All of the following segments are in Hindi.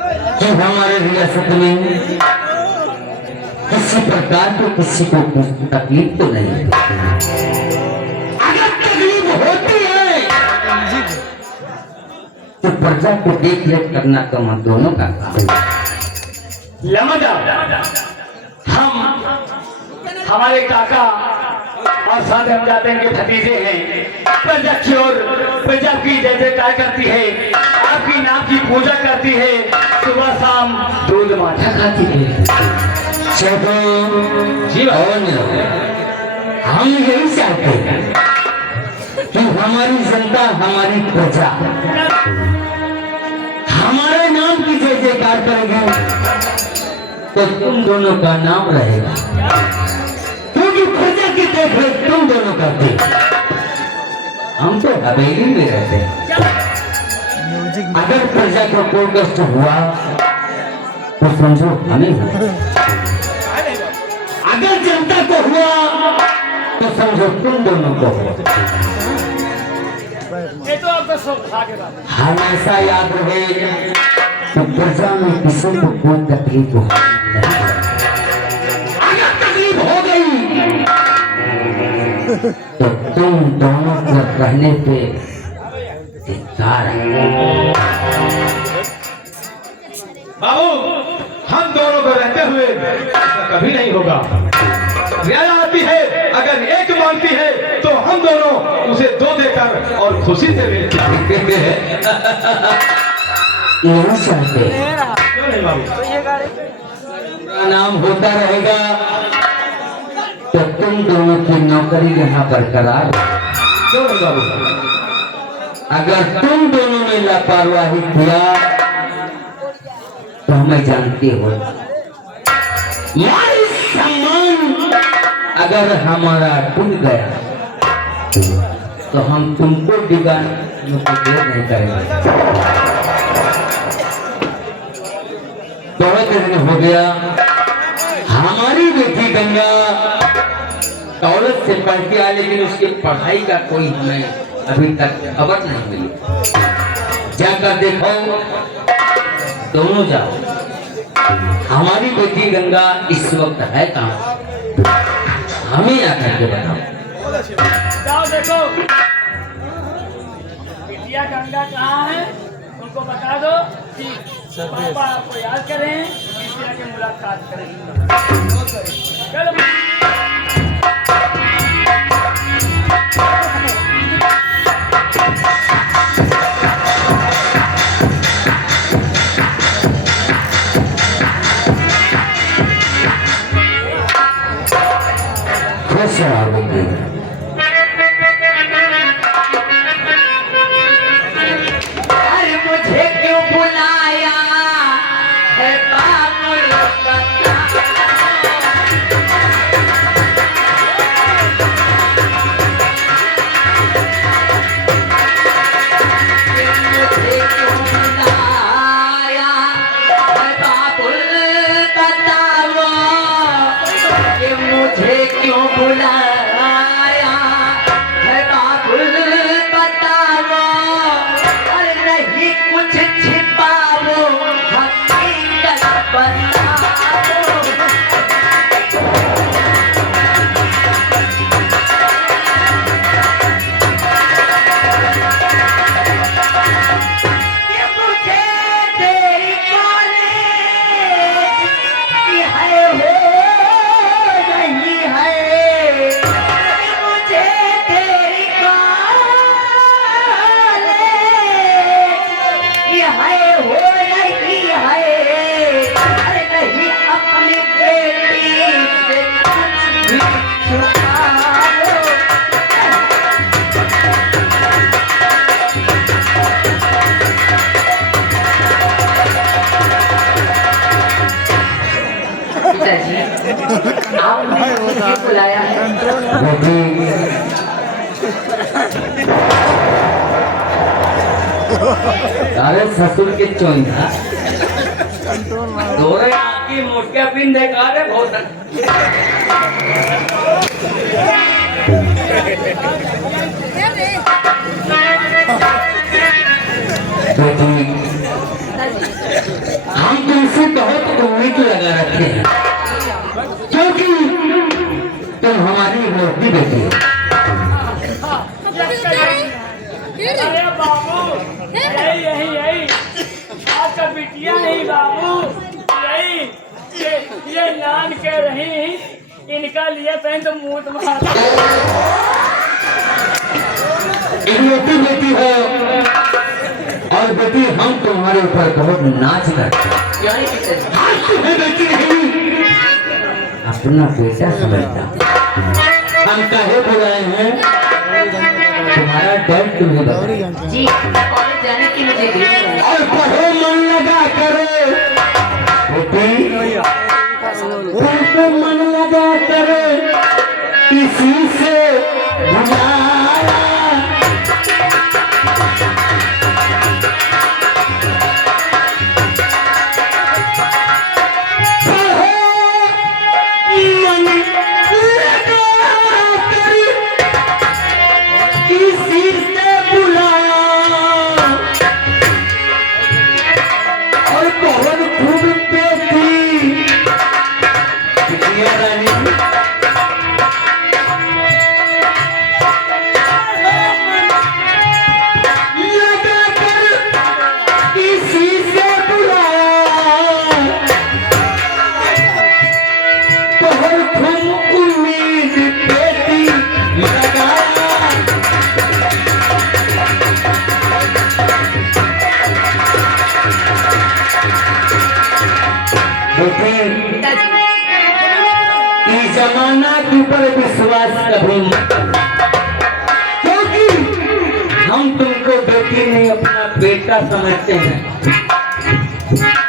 कि हमारे रियासत में किसी प्रकार की किसी को तकलीफ तो नहीं होती। अगर तकलीफ होती है तो प्रजा को देख रेख करना तो हम दोनों का काम है। लमदा हम हमारे काका और साथ हम जाते हैं के भतीजे हैं। प्रजा की ओर प्रजा की जय जयकार करती है, आपकी नाम की पूजा करती है, सुबह शाम दूध माठा खाती है। चलो जी और हम यही चाहते हैं कि हमारी जनता हमारी प्रजा हमारे नाम की जय जयकार करेगी तो तुम दोनों का नाम रहेगा, क्योंकि प्रजा की देखरेख तुम दोनों करते। हम तो हवेली में रहते हैं। अगर प्रजा को कोई कष्ट हुआ तो समझो हमें हुआ, अगर जनता को हुआ तो समझो तुम दोनों को हुआ। ये तो आपका सौभाग्य बात है। हमेशा याद रहे कि प्रजा में किसी को कोई तकलीफ हो अगर तकलीफ हो गई तो तुम दोनों को कहने पे धिक्कार है। बाबू हम दोनों को रहते हुए ऐसा कभी नहीं होगा। रियाया आती है, अगर एक मांगती है तो हम दोनों उसे दो देकर और खुशी से लेते हैं। यही चाहते क्यों नहीं बाबू? मेरा नाम होता रहेगा तो तुम दोनों की नौकरी यहाँ बरकरार। क्यों नहीं बाबू? अगर तुम दोनों ने लापरवाही किया तो हमें जानते हो मान सम्मान अगर हमारा टूट गया तो हम तुमको बिगाड़ने को देर नहीं करेंगे। बहुत दिन हो गया हमारी बेटी गंगा दौलत से पढ़ती है, लेकिन उसकी पढ़ाई का कोई हमें अभी तक खबर नहीं मिली। जाकर देखो, दोनों जाओ। हमारी बेटी गंगा इस वक्त है कहाँ, हमें आकर के बताओ। जाओ देखो बिटिया गंगा कहाँ है, उनको बता दो कि पापा आपको याद करें, बिटिया की मुलाकात करें। चलो खुश रहोगे। अरे मुझे क्यों बुलाया है बाबुल पता, मुझे क्यों बुलाया है बाबुल बताओ, कि मुझे क्यों बुलाया है बाबुल बताओ, अरे नहीं कुछ छिपाओ हकीकत बताओ। कि मुझे तेरी कॉलेज की है हो नहीं है, कि मुझे तेरी कॉलेज की है हो नहीं है, अरे नहीं अपनी बेटी से कुछ भी छुपाओ। पिताजी आपने मुझे बुलाया है। बेटी अरे ससुर के चोइंदा दोरे आपकी मोटिया पिन देखा रे बहुत बेटी हम तुमसे बहुत उम्मीद लगा रखे हैं क्योंकि तुम हमारी रोटी बेटी हो। अरे बाबू यही यही यही आपका बिटिया नहीं बाबू, यही ये नान कह रही इनका लिए पहन तो मुंह तुम्हारा बेटी बेटी हो और बेटी हम तुम्हारे ऊपर बहुत नाच करते हैं। आज तुम्हें बेटी नहीं अपना बेटा समझता हम काहे बुलाए हैं, तुम्हारा डर तुम्हें बताए जी कॉलेज जाने की मुझे देर है। और पढ़ो मन लगा करो बेटी, तुमको मन लगा करो इसी से बुलाया। इस जमाना के ऊपर विश्वास कभी मत, क्योंकि हम तुमको बेटी नहीं अपना बेटा समझते हैं।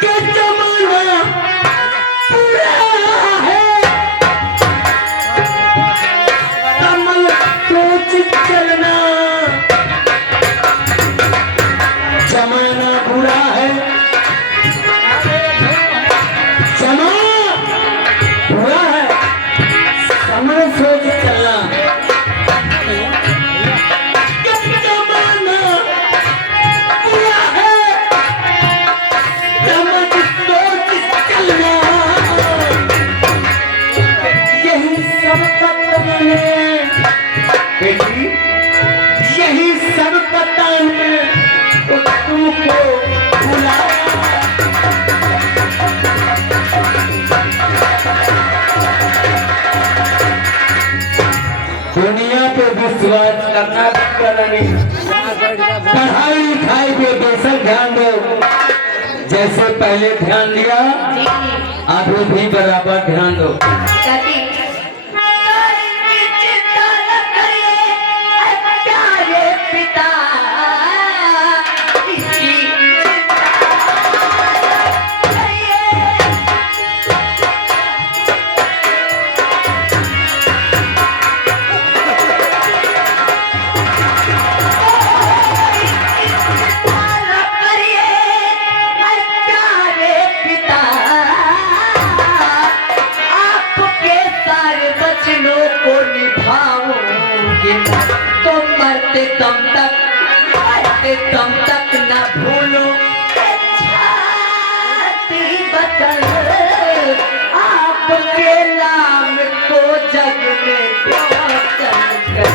कि जमाना बुरा है, कमल सोच चलना, जमाना बुरा है, बुरा है, समय सोच चलना। जमाना बुरा है, समझ सोच चलना। यही सब पता है बेटी, यही सब पता है तो तुमको बुलाया। दुनिया पे विश्वास करना नहीं, पढ़ाई लिखाई पे बेशक ध्यान दो, जैसे पहले ध्यान दिया अभी भी बराबर ध्यान दो। तम तक न भूलो छाती बचल आपके नाम को जग में पहचान कर।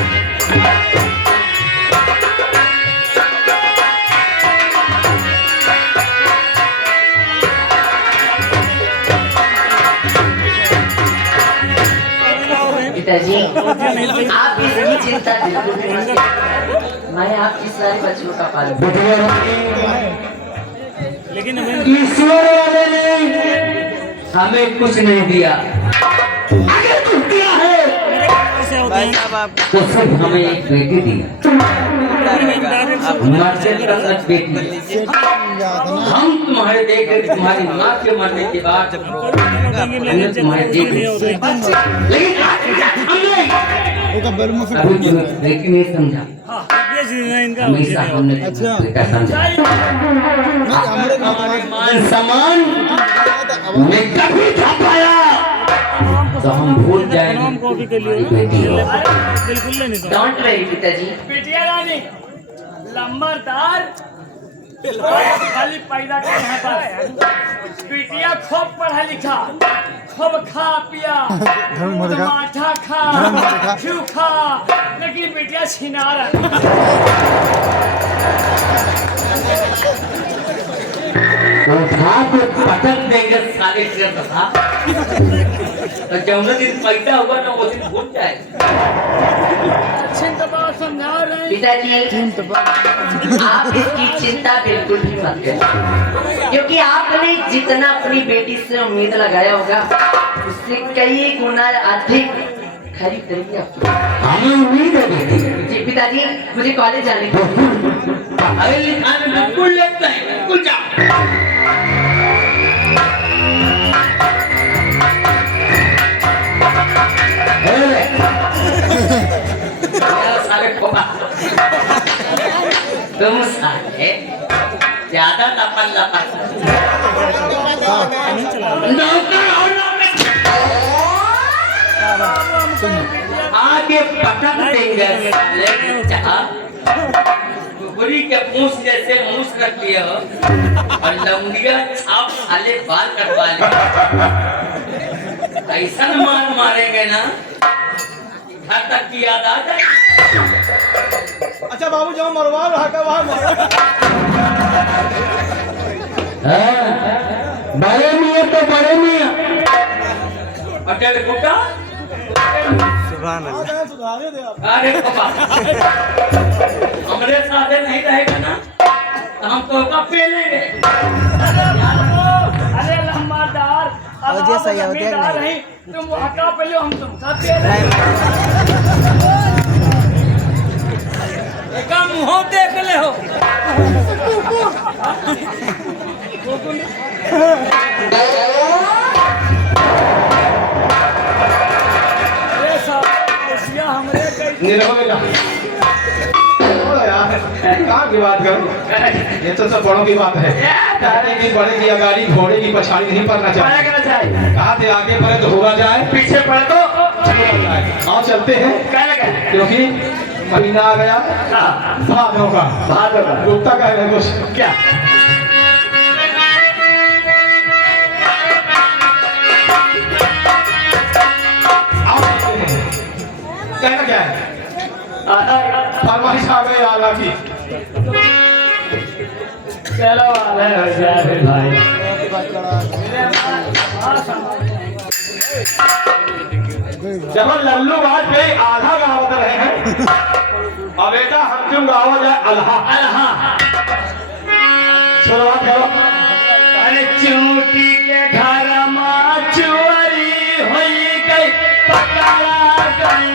पिताजी आप इसकी चिंता बिल्कुल नहीं करें, मैं आपकी सारी बच्चों का पालन। लेकिन ईश्वर वाले ने हमें कुछ नहीं दिया, अगर कुछ दिया है तो सिर्फ हमें एक बेटी दी, मर्चेंट का सच बेटी। हम तुम्हारे देख तुम्हारी माँ के मरने के बाद हमने तुम्हारे देख, लेकिन अभी तुम्हें बेटी नहीं समझा, हमेशा हमने बेटा समझा। हमारे मान सम्मान में कभी था पाया तो हम भूल जाएंगे बेटी हो। डोंट वरी पिताजी। बिटिया रानी लंबरदार खाली पैदा कर यहाँ पर बिटिया खूब पढ़ा लिखा, खूब खा पिया, माठा खा, घी खा, लेकिन बिटिया छिना उठा के पटक देंगे साले से बता। तो जौन दिन पैदा हुआ ना वो दिन भूल जाए। समझा रहे पिताजी आप इसकी चिंता बिल्कुल भी मत करिए, क्योंकि आपने जितना अपनी बेटी से उम्मीद लगाया होगा उससे कई गुना अधिक खरीद करेंगे आपकी। हमें उम्मीद है बेटी। जी पिताजी, मुझे कॉलेज जाने की अरे लिखाने बिल्कुल लगता है, बिल्कुल जाओ। तुम साले ज्यादा लपन लपन आगे पटक देंगे साले जहाँ कुकुरी के मूस जैसे मूस रख लिया हो और लौंडिया छाप साले बाल कटवा ले। ऐसा मार मारेंगे ना घर तक की याद आ जाए। अच्छा बाबू जहाँ मरवा रहा का वहाँ बड़े मियाँ तो बड़े मियाँ पटेल गुटा सुधारे दे आप। अरे पापा हमारे साथ नहीं रहेगा ना तो हम तो का पे लेंगे। अरे लम्बादार, अब आप जमींदार हैं, तुम हटा पहले हम तुमका पे एका मुंह देख ले हो। अरे साहब कुर्सियां हमरे कई यार कहाँ की बात करूँ, ये तो सब बड़ों की बात है। कहते कि बड़े की अगाड़ी घोड़े की पछाड़ी नहीं पड़ना चाहिए। कहा थे आगे बढ़े तो होगा जाए, पीछे पड़ तो आओ चलते हैं क्योंकि महीना आ गया भादों का। रुकता का है कुछ क्या आओ चलते हैं। कहना क्या है, फरमाइश आ गई आला की। चलो वाले हो जाए फिर भाई। जब लल्लू बात पे आधा गावत रहे हैं और बेटा हम क्यों गावा जाए अल्लाह अल्लाह शुरुआत करो। अरे चूटी के घर में चोरी हुई गई, पकड़ा गई